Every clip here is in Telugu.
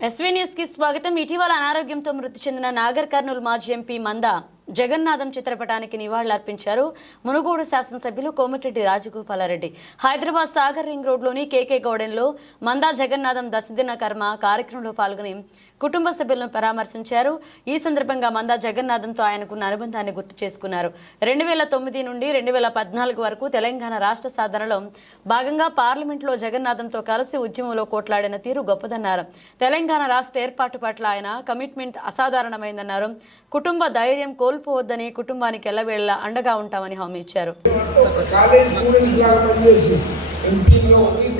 ఎస్వీ న్యూస్కి స్వాగతం. ఇటీవల అనారోగ్యంతో మృతి చెందిన నాగర్ కర్నూలు మాజీ ఎంపీ మంద జగన్నాథం చిత్రపటానికి నివాళులర్పించారు. మునుగోడు శాసనసభ్యులు కోమటిరెడ్డి రాజగోపాలారెడ్డి. హైదరాబాద్ సాగర్ రింగ్ రోడ్లోని కేకే గౌడెన్లో మందా జగన్నాథం దశదిన కర్మ కార్యక్రమంలో పాల్గొని కుటుంబ సభ్యులను పరామర్శించారు. ఈ సందర్భంగా మందా జగన్నాథంతో ఆయనకున్న అనుబంధాన్ని గుర్తు చేసుకున్నారు. రెండు వేల తొమ్మిది నుండి రెండు వేల పద్నాలుగు వరకు తెలంగాణ రాష్ట్ర సాధనలో భాగంగా పార్లమెంట్లో జగన్నాథంతో కలిసి ఉద్యమంలో కోట్లాడిన తీరు గొప్పదన్నారు. తెలంగాణ రాష్ట్ర ఏర్పాటు పట్ల ఆయన కమిట్మెంట్ అసాధారణమైందన్నారు. కుటుంబ ధైర్యం కోల్పోవద్దని కుటుంబానికి ఎల్లవేళ అండగా ఉంటామని హామీ ఇచ్చారు.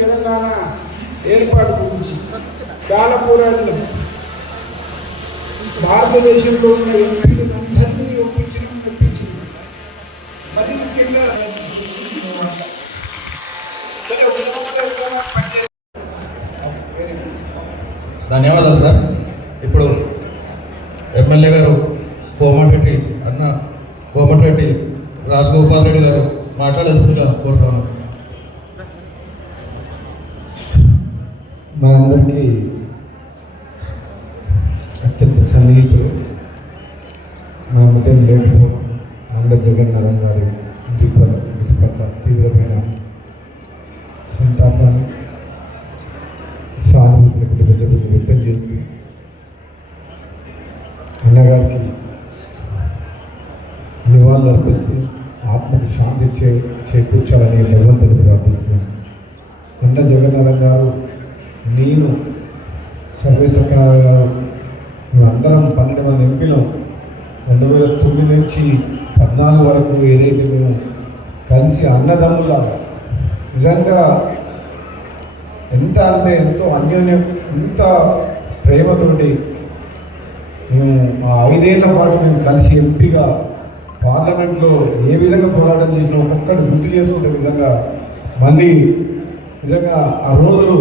తెలంగాణ ఏర్పాటు గురించి చాలా పోరాటం భారతదేశంలో ఉన్న ఎంపీలందరినీ ఒప్పించిన ఒప్పించింది మరి ముఖ్యంగా ధన్యవాదాలు సార్. ఇప్పుడు ఎమ్మెల్యే గారు కోమటిరెడ్డి అన్న కోమటిరెడ్డి రాజగోపాల్ రెడ్డి గారు మాట్లాడాల్సిందిగా కోరుతాను మనందరికీ మన మధ్య లేకపోవడం మండ జగన్నాథం గారి మృతి మృతి పట్ల తీవ్రమైన సంతాపాన్ని సానుభూతిని కుటుంబ సభ్యులు వ్యక్తం చేస్తూ అన్నగారికి నివాళులు అర్పిస్తూ ఆత్మకు శాంతి చే చేకూర్చాలని భగవంతుని ప్రార్థిస్తున్నాను. అన్న జగన్నాథం గారు నేను సర్వే సత్యనారాయణ గారు మేమందరం పన్నెండు మంది ఎంపీలం. రెండు వేల తొమ్మిది నుంచి పద్నాలుగు వరకు ఏదైతే మేము కలిసి అన్నదమ్ములాగా నిజంగా ఎంత అంటే ఎంతో అన్యోన్యం ఎంత ప్రేమతోటి మేము ఆ ఐదేళ్ళ పాటు మేము కలిసి ఎంపీగా పార్లమెంట్లో ఏ విధంగా పోరాటం చేసినా ఒక్కొక్కటి గుర్తు చేసుకుంటే నిజంగా మళ్ళీ నిజంగా ఆ రోజులు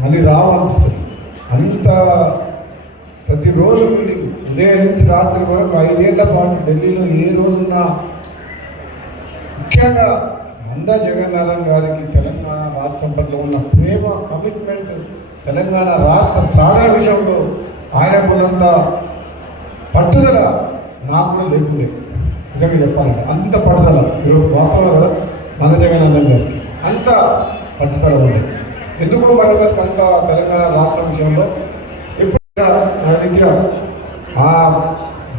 మళ్ళీ రావనిపిస్తుంది. అంత ప్రతిరోజు మీటింగ్ ఉదయం నుంచి రాత్రి వరకు ఐదేళ్ళ పాటు ఢిల్లీలో ఏ రోజున్నా ముఖ్యంగా మంద జగన్నాథం గారికి తెలంగాణ రాష్ట్రం పట్ల ఉన్న ప్రేమ కమిట్మెంట్ తెలంగాణ రాష్ట్ర సాధన విషయంలో ఆయనకున్నంత పట్టుదల నాకు కూడా లేకుండే. నిజంగా చెప్పాలంటే అంత పట్టుదల ఈరోజు వాస్తవం కదా మంద జగన్నాథం గారికి. అంత పట్టుదల ఉండే. ఎందుకో మరి అంత తెలంగాణ రాష్ట్ర విషయంలో ఎప్పుడు ఆ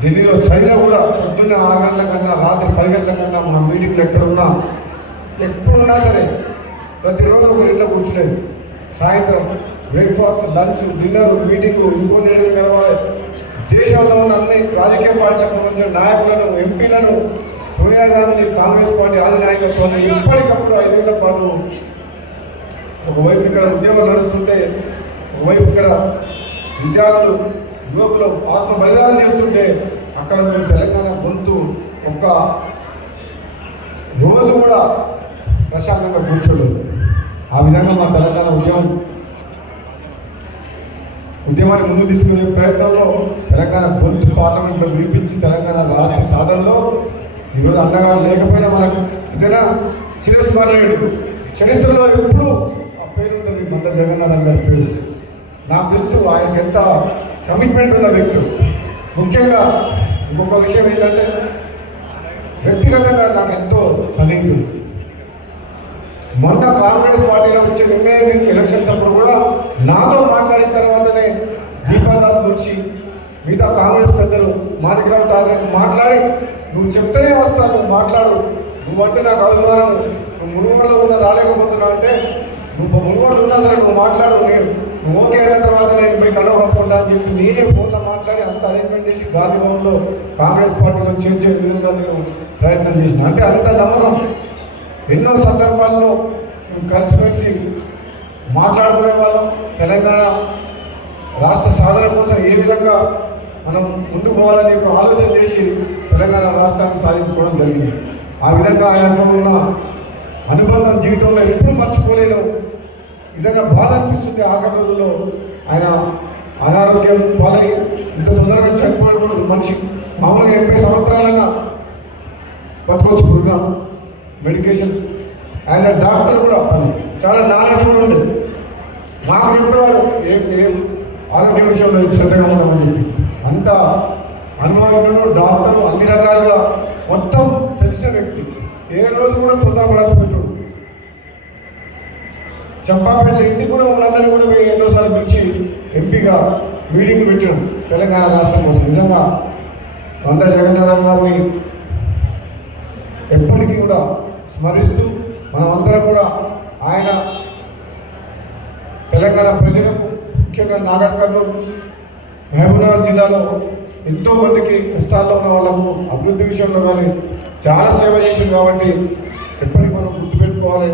ఢిల్లీలో శైలి కూడా పొద్దున్న ఆరు గంటల కన్నా రాత్రి పది గంటల కన్నా మా మీటింగ్లు ఎక్కడ ఉన్నా ఎప్పుడున్నా సరే ప్రతిరోజు ఒక ఇంట్లో కూర్చునేది. సాయంత్రం బ్రేక్ఫాస్ట్ లంచ్ డిన్నర్ మీటింగ్ ఇంకో నీళ్ళు కలవాలి. దేశంలో ఉన్న అన్ని రాజకీయ పార్టీలకు సంబంధించిన నాయకులను ఎంపీలను సోనియా గాంధీని కాంగ్రెస్ పార్టీ ఆది నాయకత్వాన్ని ఎప్పటికప్పుడు ఐదేళ్ళ పాటు ఒకవైపు ఇక్కడ ఉద్యోగం నడుస్తుంటే ఒకవైపు ఇక్కడ విద్యార్థులు యువకులు ఆత్మ బలిదానం చేస్తుంటే అక్కడ మేము తెలంగాణ గొంతు ఒక్క రోజు కూడా ప్రశాంతంగా కూర్చోలేదు. ఆ విధంగా మా తెలంగాణ ఉద్యమం ఉద్యమాన్ని ముందు తీసుకునే ప్రయత్నంలో తెలంగాణ గొంతు పార్లమెంట్లో వినిపించి తెలంగాణ రాష్ట్ర సాధనలో ఈరోజు అన్నగారు లేకపోయినా మనకు ఏదైనా చిరస్మరణీయుడు. చరిత్రలో ఎప్పుడు ఆ పేరు ఉంటుంది మంద జగన్నాథం గారి పేరు. నాకు తెలుసు ఆయనకి ఎంత కమిట్మెంట్ ఉన్న వ్యక్తి ముఖ్యంగా ఇంకొక విషయం ఏంటంటే వ్యక్తిగతంగా నాకు ఎంతో సన్నిహితుడు. మొన్న కాంగ్రెస్ పార్టీలో వచ్చే నిర్ణయం ఎలక్షన్స్ అప్పుడు కూడా నాతో మాట్లాడిన తర్వాతనే దీపాదాస్ నుంచి మిగతా కాంగ్రెస్ పెద్దలు మా దగ్గర మాట్లాడి నువ్వు చెప్తేనే వస్తాను నువ్వు మాట్లాడు. నువ్వంటే నాకు అభిమానం. నువ్వు మునుగోడలో ఉన్న రాలేకపోతున్నావు అంటే నువ్వు మునుగోడులో ఉన్నా సరే నువ్వు మాట్లాడు నేను ఓకే అయిన తర్వాత నేను పోయి కడవ కప్పుకుంటా అని చెప్పి నేనే ఫోన్లో మాట్లాడి అంత అరేంజ్మెంట్ చేసి గాంధీభవన్లో కాంగ్రెస్ పార్టీలో చేర్చే విధంగా నేను ప్రయత్నం చేసిన. అంటే అంత నమ్మకం. ఎన్నో సందర్భాల్లో మేము కలిసిమెలిసి మాట్లాడుకునే వాళ్ళం. తెలంగాణ రాష్ట్ర సాధన కోసం ఏ విధంగా మనం ముందుకు పోవాలని చెప్పి ఆలోచన చేసి తెలంగాణ రాష్ట్రాన్ని సాధించుకోవడం జరిగింది. ఆ విధంగా ఆయనతో ఉన్న అనుబంధం జీవితంలో ఎప్పుడూ మర్చిపోలేను. నిజంగా బాధ అనిపిస్తుంది ఆఖరి రోజుల్లో. ఆయన అనారోగ్యం పాలై ఇంత తొందరగా చనిపోయకూడదు మనిషి. మామూలుగా ఎనభై సంవత్సరాలన్నా బతకొచ్చు program medication as a doctor కూడా తను చాలా నాలెడ్జ్ కూడా ఉండేది నాకు చెప్పేవాడు ఏం ఏం ఆరోగ్య విషయంలో శ్రద్ధగా ఉండమని చెప్పి. అంత అనుభవజ్ఞుడు డాక్టరు అన్ని రకాలుగా మొత్తం తెలిసిన వ్యక్తి. ఏ రోజు కూడా తొందరపడకపోయాడు చంపాపేట ఇంటికి కూడా ఉన్నదని కూడా మేము ఎన్నోసార్లు పిలిచి ఎంపీగా మీటింగ్ పెట్టాం తెలంగాణ రాష్ట్రం కోసం. నిజంగా వంద జగన్నాథం గారిని ఎప్పటికీ కూడా స్మరిస్తూ మనమందరం కూడా ఆయన తెలంగాణ ప్రజలకు ముఖ్యంగా నాగర్ కర్నూలు మహబూబ్నగర్ జిల్లాలో ఎంతోమందికి కష్టాల్లో ఉన్న వాళ్ళకు అభివృద్ధి విషయంలో కానీ చాలా సేవ చేసింది కాబట్టి ఎప్పటికీ మనం గుర్తుపెట్టుకోవాలి.